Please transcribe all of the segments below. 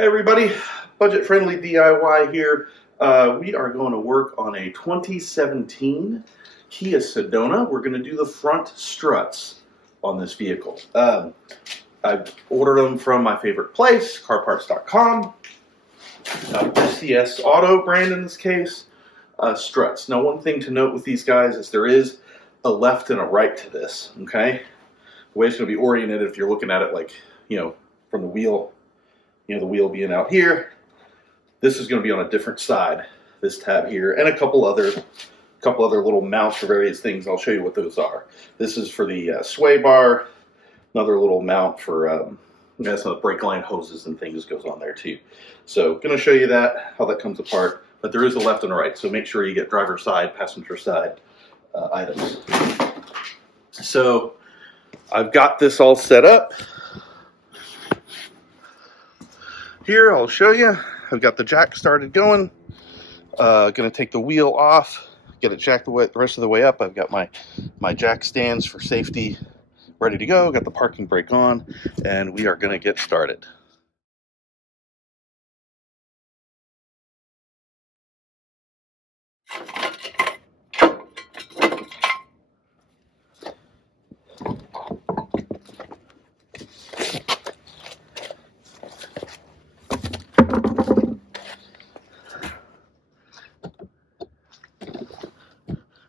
Hey everybody, budget-friendly DIY here. We are going to work on a 2017 Kia Sedona. We're going to do the front struts on this vehicle. I've ordered them from my favorite place, carparts.com. CS Auto brand in this case, Struts. Now one thing to note with these guys is there is a left and a right to this, okay? The way it's going to be oriented, if you're looking at it like, from the wheel, the wheel being out here, this is going to be on a different side, this tab here, and a couple other little mounts for various things. I'll show you what those are. This is for the sway bar, another little mount for some brake line hoses and things goes on there too. So going to show you that, how that comes apart, but there is a left and a right, so make sure you get driver's side, passenger side items. So I've got this all set up. Here, I'll show you. I've got the jack started going. Gonna take the wheel off, get it jacked the rest of the way up. I've got my jack stands for safety ready to go. Got the parking brake on, and we are gonna get started.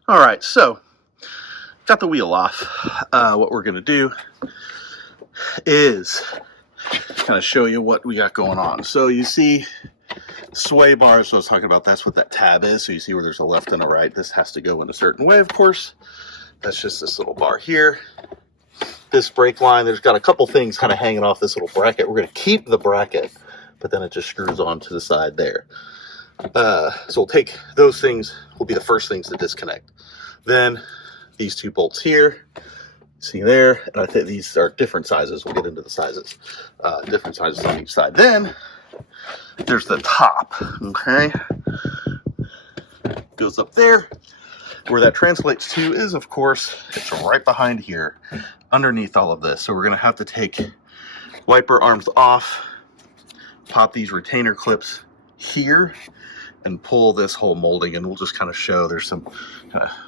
All right, so got the wheel off. What we're gonna do is kind of show you what we got going on. So you see sway bars, so I was talking about, that's what that tab is. So you see where there's a left and a right. This has to go in a certain way, of course. That's just this little bar here. This brake line, there's got a couple things kind of hanging off this little bracket. We're gonna keep the bracket, but then it just screws on to the side there. So we'll take those things, will be the first things to disconnect. Then these two bolts here, see there, and I think these are different sizes. We'll get into the sizes, different sizes on each side. Then there's the top, okay? Goes up there. Where that translates to is, of course, it's right behind here, underneath all of this. So we're gonna have to take wiper arms off, pop these retainer clips here, and pull this whole molding, and we'll just kind of show, there's some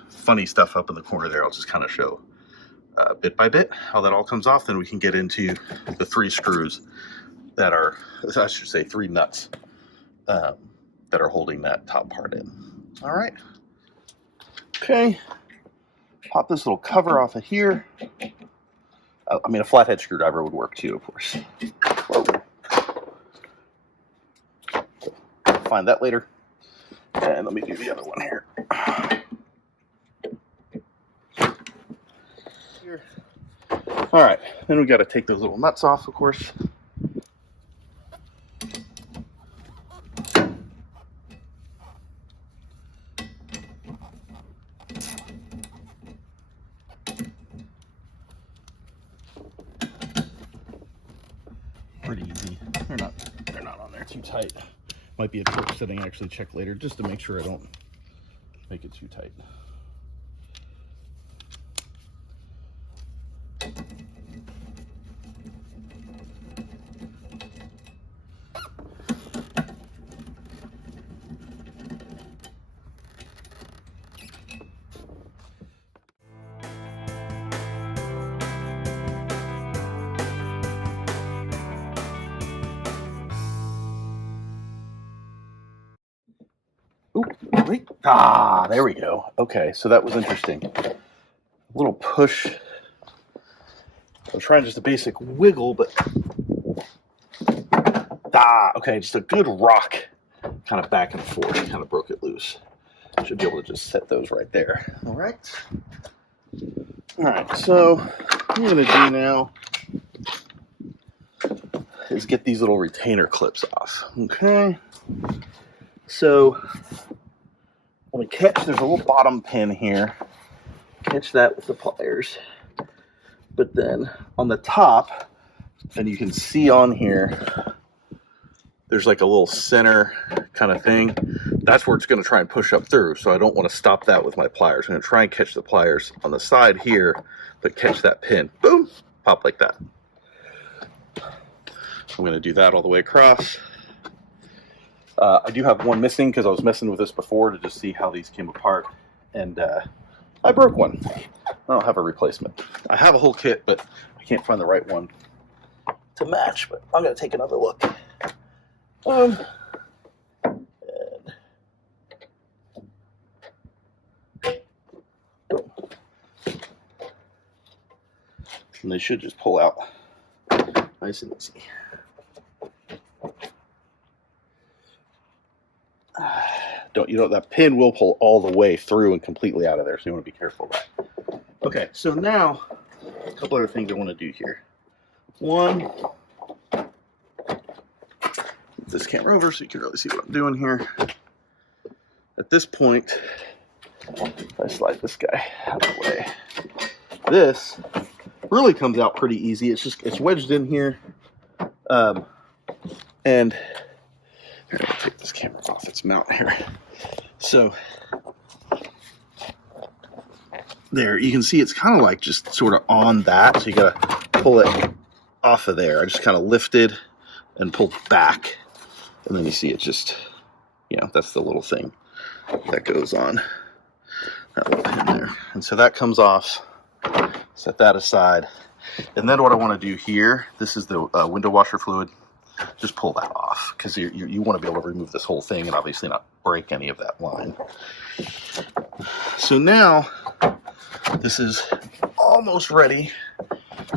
funny stuff up in the corner there. I'll just kind of show bit by bit how that all comes off. Then we can get into the three screws that are, I should say, three nuts that are holding that top part in. All right. Okay. Pop this little cover off of here. I mean, a flathead screwdriver would work too, of course. Whoa. Find that later. And let me do the other one here. All right, then we got to take those little nuts off, of course. Pretty easy. They're not on there too tight. Might be a torque setting, actually check later, just to make sure I don't make it too tight. Ooh, wait. Ah, there we go. Okay, so that was interesting. A little push. I'm trying just a basic wiggle, but okay, just a good rock, kind of back and forth, kind of broke it loose. Should be able to just set those right there. All right. So what I'm gonna do now is get these little retainer clips off. Okay. So when we catch, there's a little bottom pin here. Catch that with the pliers. But then on the top, and you can see on here, there's like a little center kind of thing. That's where it's going to try and push up through. So I don't want to stop that with my pliers. I'm going to try and catch the pliers on the side here, but catch that pin. Boom, pop like that. I'm going to do that all the way across. I do have one missing because I was messing with this before to just see how these came apart, and I broke one. I don't have a replacement. I have a whole kit, but I can't find the right one to match, but I'm going to take another look. And they should just pull out nice and easy. That pin will pull all the way through and completely out of there, so you want to be careful of that. Okay, so now a couple other things I want to do here. One, move this camera over so you can really see what I'm doing here. At this point, if I slide this guy out of the way, this really comes out pretty easy. It's wedged in here, and here, I'll take this camera off its mount here. So there, you can see it's kind of like just sort of on that, so you gotta pull it off of there. I just kind of lifted and pulled back, and then you see it just, that's the little thing that goes on that little pin there. And so that comes off. Set that aside, and then what I want to do here, this is the window washer fluid. Just pull that off, because you want to be able to remove this whole thing and obviously not break any of that line. So now this is almost ready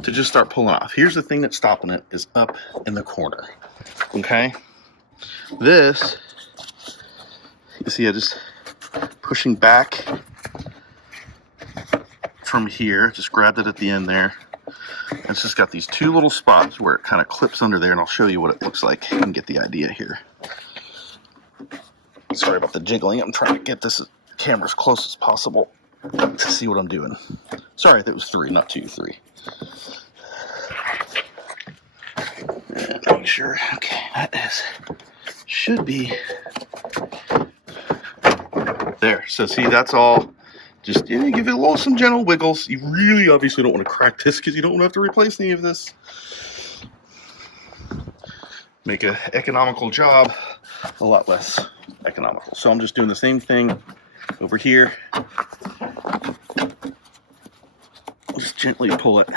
to just start pulling off. Here's the thing that's stopping it, is up in the corner. Okay, this, you see I just pushing back from here, just grabbed it at the end there. It's just got these two little spots where it kind of clips under there, and I'll show you what it looks like. You can get the idea here. Sorry about the jiggling. I'm trying to get this camera as close as possible to see what I'm doing. Sorry, that was 3, not 2, 3. And make sure. Okay, should be there. So see, that's all. Just give it some gentle wiggles. You really obviously don't want to crack this because you don't want to have to replace any of this. Make an economical job a lot less economical. So I'm just doing the same thing over here. Just gently pull it.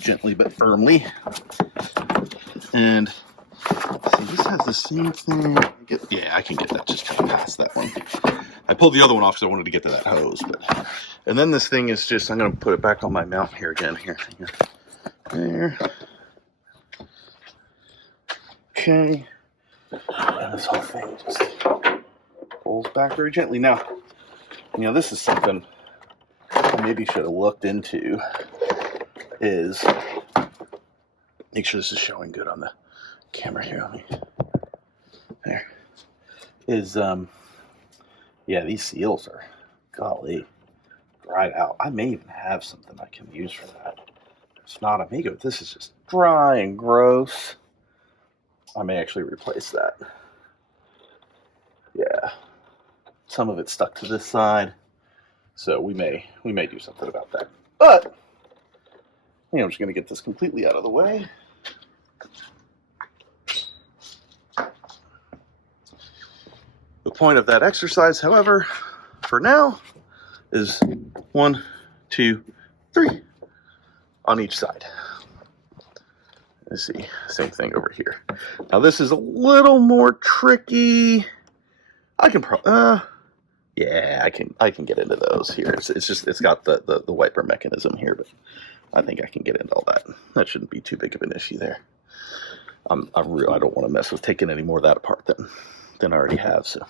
Gently but firmly. And see, this has the same thing. Yeah, I can get that just kind of past that one. I pulled the other one off because I wanted to get to that hose. And then this thing is just, I'm going to put it back on my mount here again. Here. There. Okay. And this whole thing just pulls back very gently. Now, this is something I maybe should have looked into, is make sure this is showing good on the camera here. There. Yeah, these seals are, golly, dried out. I may even have something I can use for that. If not, I may go, this is just dry and gross. I may actually replace that. Yeah. Some of it's stuck to this side. So we may do something about that. But, I'm just going to get this completely out of the way. The point of that exercise, however, for now, is 1, 2, 3 on each side. Let's see, same thing over here. Now this is a little more tricky. I can yeah, I can get into those here. It's got the wiper mechanism here, but I think I can get into all that. That shouldn't be too big of an issue there. I don't want to mess with taking any more of that apart than I already have, so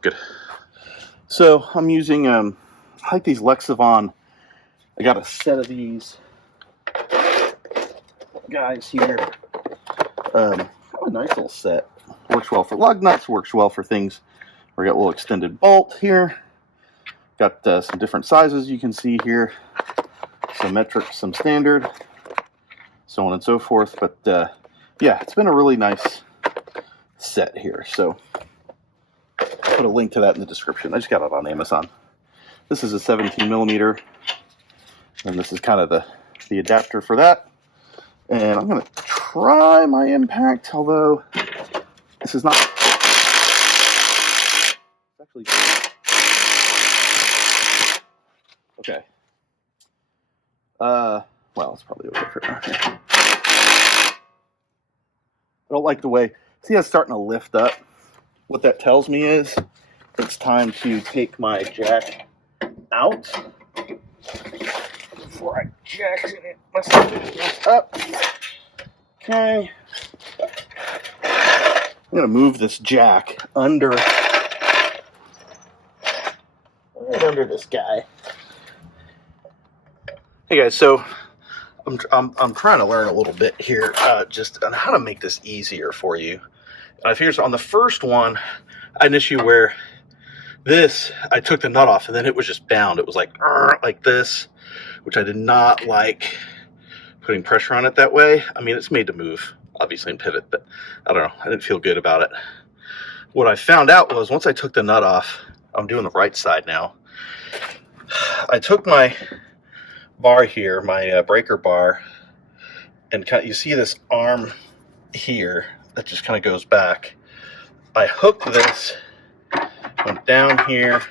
good. So I'm using I like these Lexavon. I got a set of these guys here. A nice little set. Works well for lug nuts, works well for things. We got a little extended bolt here. Got some different sizes you can see here. Some metric, some standard, so on and so forth. But yeah, it's been a really nice set here. So I'll put a link to that in the description. I just got it on Amazon. This is a 17 millimeter, and this is kind of the adapter for that. And I'm going to try my impact, although This is not. It's actually okay. Well, it's probably okay for now. I don't like the way. See, it's starting to lift up. What that tells me is it's time to take my jack out before I jack it myself up. Okay. I'm gonna move this jack under right under this guy. Hey guys, so I'm trying to learn a little bit here, just on how to make this easier for you. And I figured on the first one, I had an issue where I took the nut off and then it was just bound. It was like this, which I did not like putting pressure on it that way. I mean, it's made to move, obviously, and pivot, but I don't know. I didn't feel good about it. What I found out was once I took the nut off, I'm doing the right side now. I took my bar here, my breaker bar, and you see this arm here that just kind of goes back. I hooked this, went down here,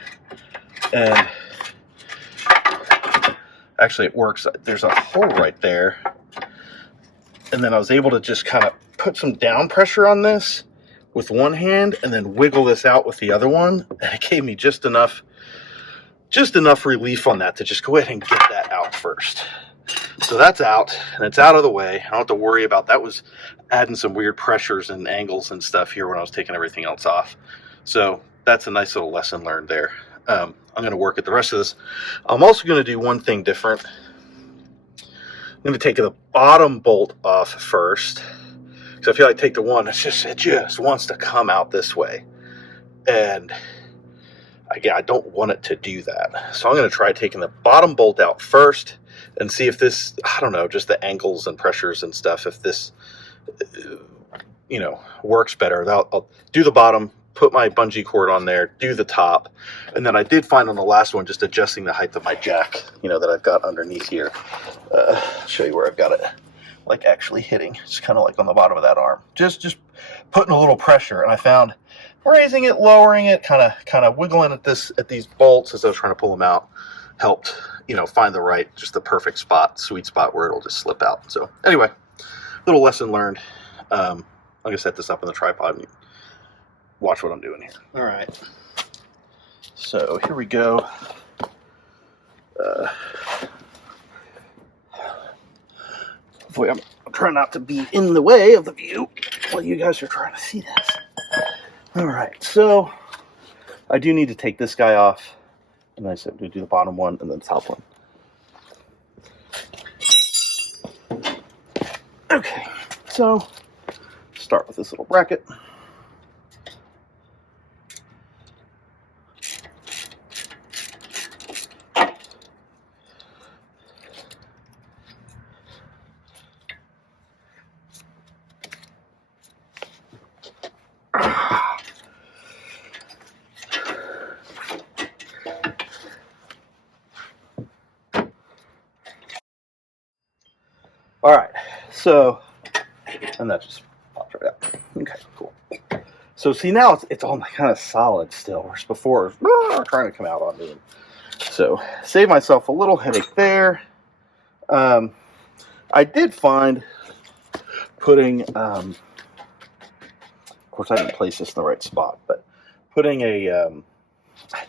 and actually it works. There's a hole right there, and then I was able to just kind of put some down pressure on this with one hand and then wiggle this out with the other one, and it gave me just enough relief on that to just go ahead and get that out first. So that's out, and it's out of the way. I don't have to worry about that. Was adding some weird pressures and angles and stuff here when I was taking everything else off. So that's a nice little lesson learned there. I'm going to work at the rest of this. I'm also going to do one thing different. I'm going to take the bottom bolt off first, because I feel like take the one, it just wants to come out this way, and again, I don't want it to do that. So I'm going to try taking the bottom bolt out first and see if this, I don't know, just the angles and pressures and stuff, if this, works better. I'll do the bottom, put my bungee cord on there, do the top, and then I did find on the last one just adjusting the height of my jack, that I've got underneath here. I'll show you where I've got it, like actually hitting. It's kind of like on the bottom of that arm. Just putting a little pressure, and I found raising it, lowering it, kind of wiggling at these bolts as I was trying to pull them out, helped find the perfect spot, sweet spot where it'll just slip out. So anyway, little lesson learned. I'm gonna set this up on the tripod and watch what I'm doing here. All right, so here we go. Boy, I'm trying not to be in the way of the view while you guys are trying to see this. All right, so I do need to take this guy off, and I said to do the bottom one and then the top one. Okay, so start with this little bracket. All right, so, and that just pops right out. Okay, cool. So see, now it's all kind of solid still, whereas before it was trying to come out on me. So save myself a little headache there. I did find putting, of course I didn't place this in the right spot, but putting a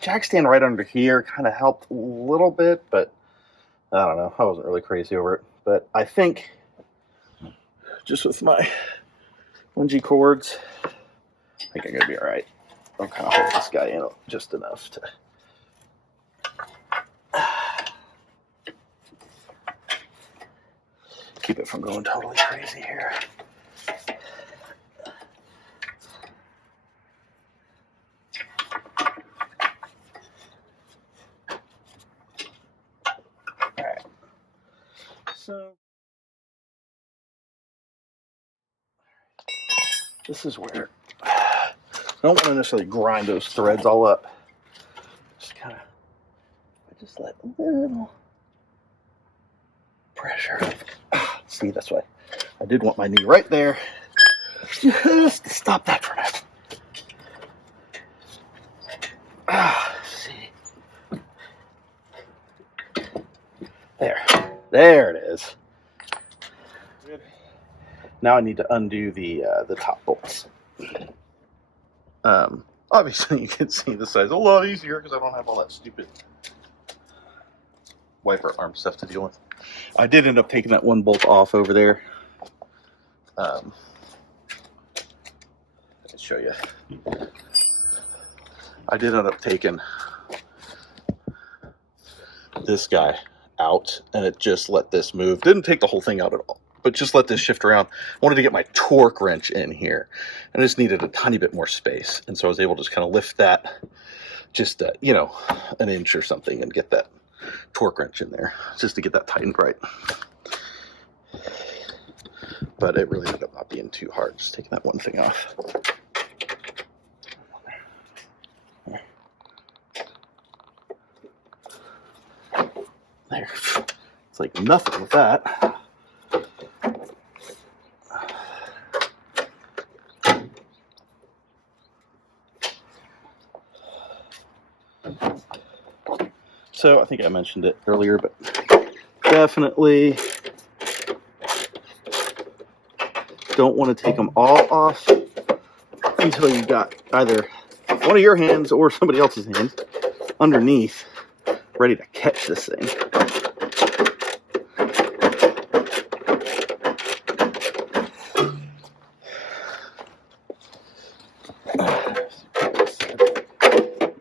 jack stand right under here kind of helped a little bit, but I don't know, I wasn't really crazy over it. But I think just with my bungee cords, I think I'm going to be all right. I'll kind of hold this guy in just enough to keep it from going totally crazy here. All right. So this is where I don't want to necessarily grind those threads all up. Just let a little pressure. See, that's why I did want my knee right there. Just stop that for a minute. Let's see. There it is. Good. Now I need to undo the top bolts. Obviously you can see the size a lot easier because I don't have all that stupid wiper arm stuff to deal with. I did end up taking that one bolt off over there. Let's show you. I did end up taking this guy out, and it just let this move. Didn't take the whole thing out at all, but just let this shift around. I wanted to get my torque wrench in here, and I just needed a tiny bit more space, and so I was able to just kind of lift that just you know, an inch or something and get that torque wrench in there just to get that tightened right. But it really ended up not being too hard, just taking that one thing off. There. It's like nothing with that. So I think I mentioned it earlier, but definitely don't want to take them all off until you got either one of your hands or somebody else's hands underneath ready to catch this thing.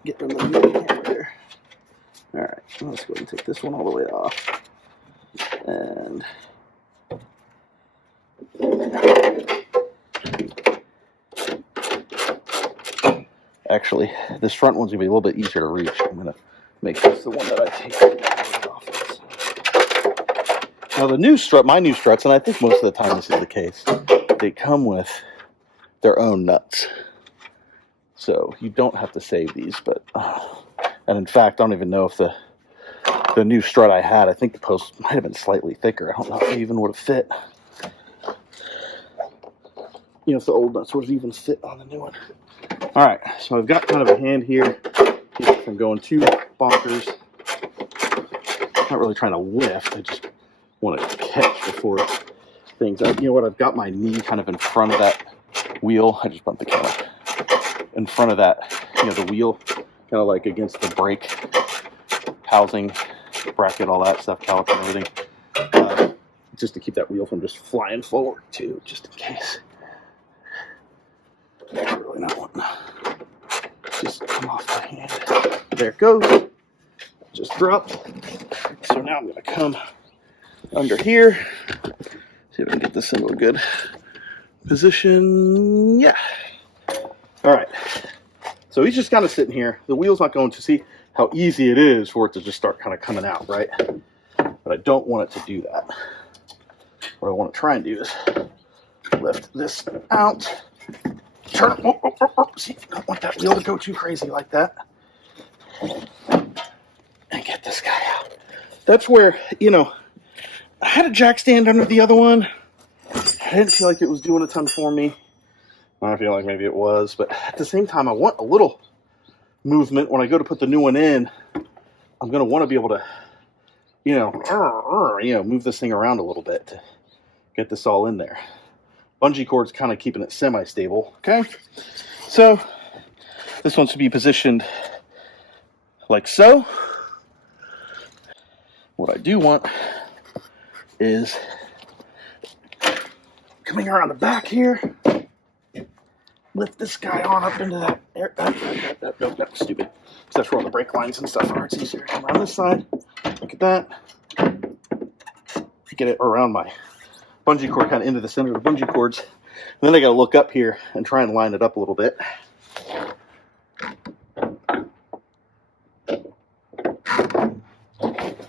Get them the hand there. All right, let's go ahead and take this one all the way off. And actually, this front one's gonna be a little bit easier to reach. I'm gonna make this the one that I take off. Now the new strut, my new struts, and I think most of the time this is the case, they come with their own nuts. So you don't have to save these, but and in fact, I don't even know if the new strut I had, I think the post might have been slightly thicker. I don't know if it even would have fit. You know, if the old nuts would have even fit on the new one. All right, so I've got kind of a hand here, keep it from going too bonkers. Not really trying to lift, I just want to catch before things. You know what, I've got my knee kind of in front of that wheel. I just bumped the camera. In front of that, you know, the wheel, kind of like against the brake housing, bracket, all that stuff, caliper and everything. Just to keep that wheel from just flying forward too, just in case. Really not wanting to just come off my hand. There it goes. Just dropped. So now I'm going to come under here. See if I can get this in a good position. Yeah. All right. So he's just kind of sitting here. The wheel's not going to see how easy it is for it to just start kind of coming out, right? But I don't want it to do that. What I want to try and do is lift this out. Turn it. See, I don't want that wheel to go too crazy like that. And get this guy out. That's where, you know, I had a jack stand under the other one. I didn't feel like it was doing a ton for me. I feel like maybe it was, but at the same time, I want a little movement. When I go to put the new one in, I'm going to want to be able to, you know, move this thing around a little bit to get this all in there. Bungee cord's kind of keeping it semi-stable, okay? So this one should be positioned like so. What I do want is coming around the back here, lift this guy on up into that air. No, that's stupid. Because that's where all the brake lines and stuff are. It's easier to come around this side. Look at that. Get it around my bungee cord, kind of into the center of the bungee cords. And then I got to look up here and try and line it up a little bit.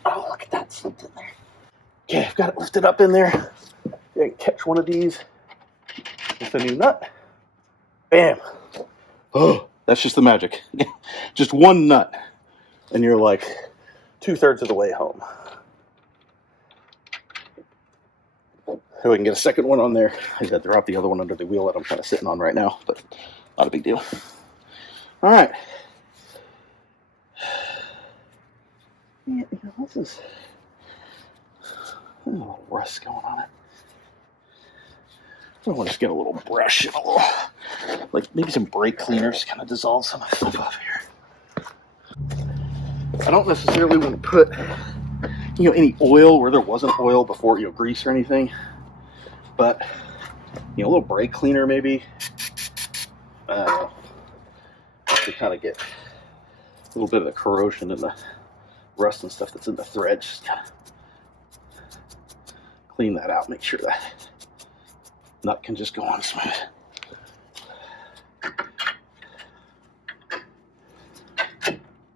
Oh, look at that slipped in there. Okay, I've got it lifted up in there. I can catch one of these with a new nut. Bam. Oh, that's just the magic. Just one nut, and you're like 2/3 of the way home. So we can get a second one on there. I just had to drop the other one under the wheel that I'm kind of sitting on right now, but not a big deal. All right. Yeah, this is a little rust going on it. I want to just get a little brush and a little, like maybe some brake cleaners, kind of dissolve some of the stuff off here. I don't necessarily want to put, any oil where there wasn't oil before, grease or anything. But, a little brake cleaner maybe. To kind of get a little bit of the corrosion and the rust and stuff that's in the thread. Just kind of clean that out, make sure that nut can just go on smooth.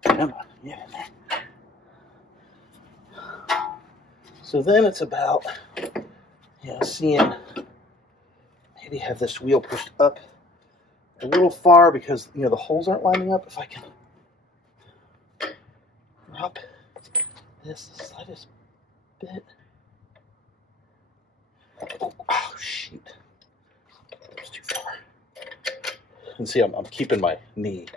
Come on, get in there. So then it's about, seeing, maybe have this wheel pushed up a little far because, the holes aren't lining up. If I can drop this the slightest bit. Oh, shoot. That's too far. And see, I'm keeping my knee.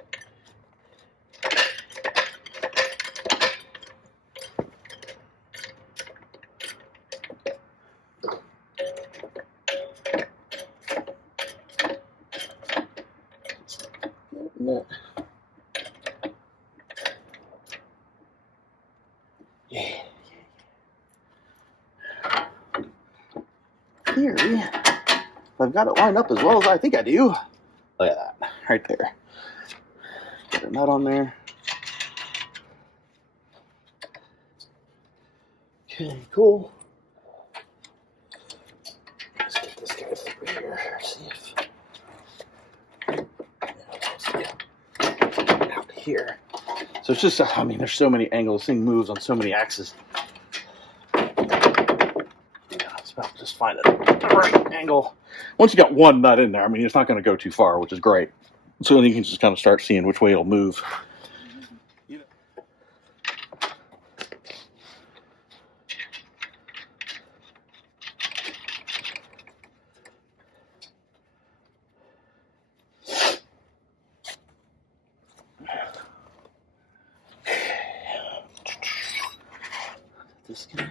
Yeah. Theory, if I've got it lined up as well as I think I do. Look at that, right there. Get a nut on there. Okay, cool. Let's get this guy through here. See if out here. So it's just, there's so many angles. This thing moves on so many axes. It's about just finding the right angle. Once you got one nut in there, it's not going to go too far, which is great. So then you can just kind of start seeing which way it'll move. This guy.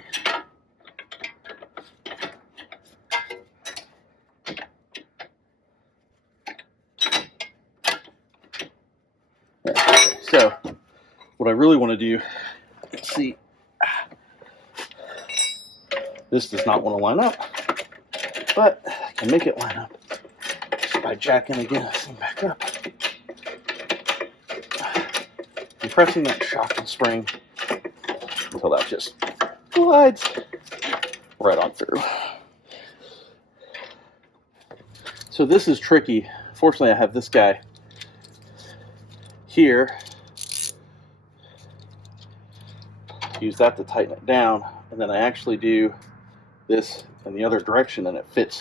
So, what I really want to do, let's see, this does not want to line up, but I can make it line up just by jacking again this thing back up. I'm pressing that shock and spring until that just slides right on through. So this is tricky. Fortunately, I have this guy here. Use that to tighten it down, and then I actually do this in the other direction, and it fits.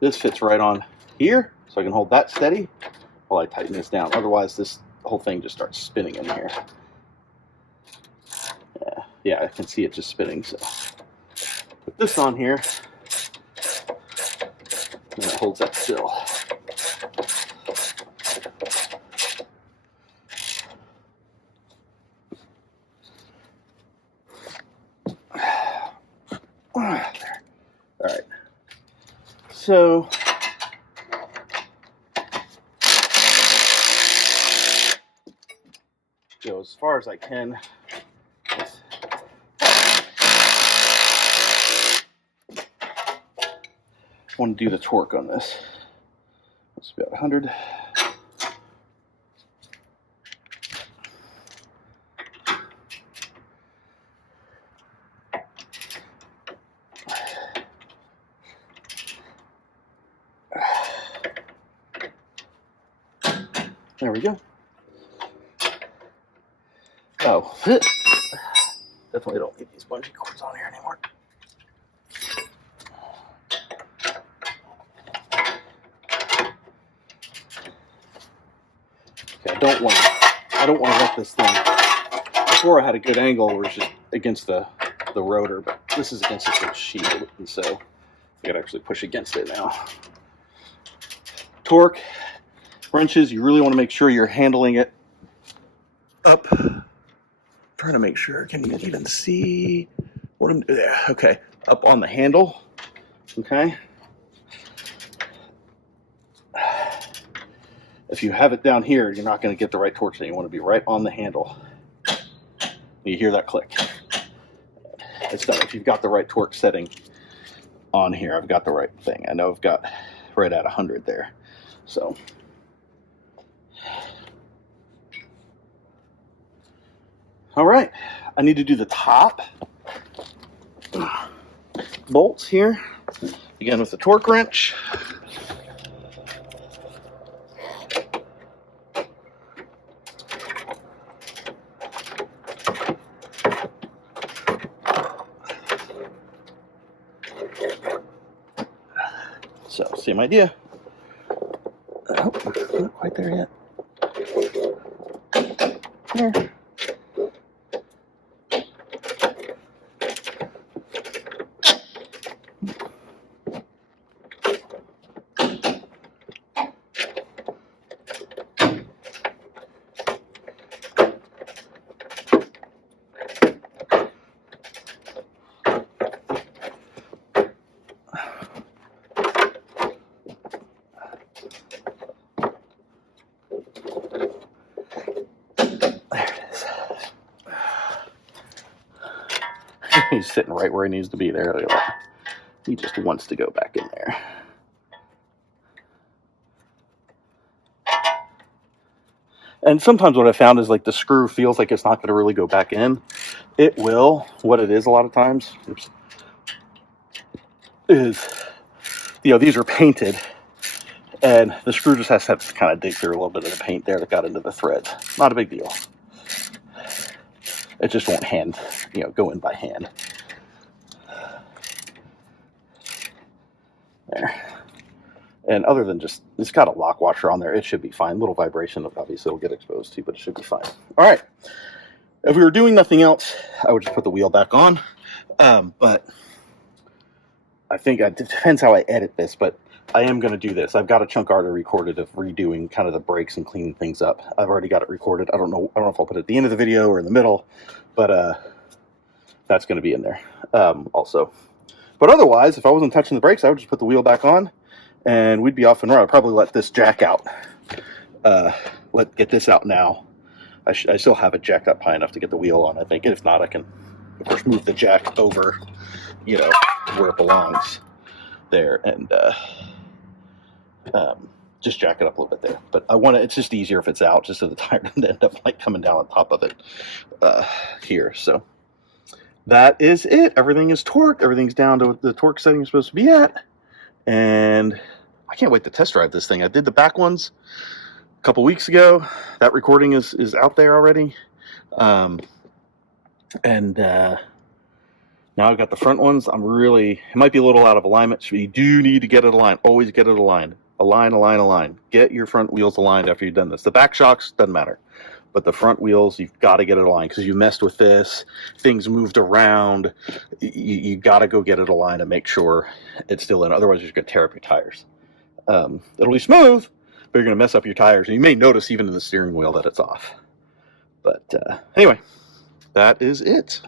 This fits right on here, so I can hold that steady while I tighten this down. Otherwise, this whole thing just starts spinning in here. Yeah, I can see it just spinning. So put this on here, and it holds that still. All right. So go as far as I can. I want to do the torque on this. It's about 100. There we go. Oh, definitely don't need these bungee cords on here anymore. Okay, I don't want to let this thing. Before I had a good angle where it's just against the rotor, but this is against the sheet, and so I gotta actually push against it now. Torque, wrenches, you really want to make sure you're handling it up. Trying to make sure, can you even see what I'm doing? Yeah, okay, up on the handle, okay? If you have it down here, you're not going to get the right torque setting. You want to be right on the handle. You hear that click. It's done. If you've got the right torque setting on here, I've got the right thing. I know I've got right at 100 there. So, all right. I need to do the top bolts here. Again with the torque wrench. So, same idea. Oh, not quite there yet. There. He's sitting right where he needs to be there. Look at that. He just wants to go back in there. And sometimes what I found is like the screw feels like it's not going to really go back in. It will. What it is a lot of times is, you know, these are painted and the screw just has to kind of dig through a little bit of the paint there that got into the threads. Not a big deal. It just won't go in by hand. There. And other than just, it's got a lock washer on there, it should be fine. Little vibration, obviously it'll get exposed to, but it should be fine. All right. If we were doing nothing else, I would just put the wheel back on. But I think it depends how I edit this, but I am going to do this. I've got a chunk already recorded of redoing kind of the brakes and cleaning things up. I've already got it recorded. I don't know if I'll put it at the end of the video or in the middle, but that's going to be in there also. But otherwise, if I wasn't touching the brakes, I would just put the wheel back on and we'd be off and running. I'd probably let this jack out. Get this out now. I still have it jacked up high enough to get the wheel on, I think. If not, I can, of course, move the jack over, where it belongs there and just jack it up a little bit there. But it's just easier if it's out, just so the tire doesn't end up like coming down on top of it here. So that is it. Everything is torqued. Everything's down to the torque setting it's supposed to be at. And I can't wait to test drive this thing. I did the back ones a couple weeks ago. That recording is out there already. Now I've got the front ones. It might be a little out of alignment, so you do need to get it aligned. Always get it aligned. Align. Get your front wheels aligned after you've done this. The back shocks, doesn't matter. But the front wheels, you've got to get it aligned because you messed with this. Things moved around. You got to go get it aligned and make sure it's still in. Otherwise, you're going to tear up your tires. It'll be smooth, but you're going to mess up your tires. And you may notice even in the steering wheel that it's off. But anyway, that is it.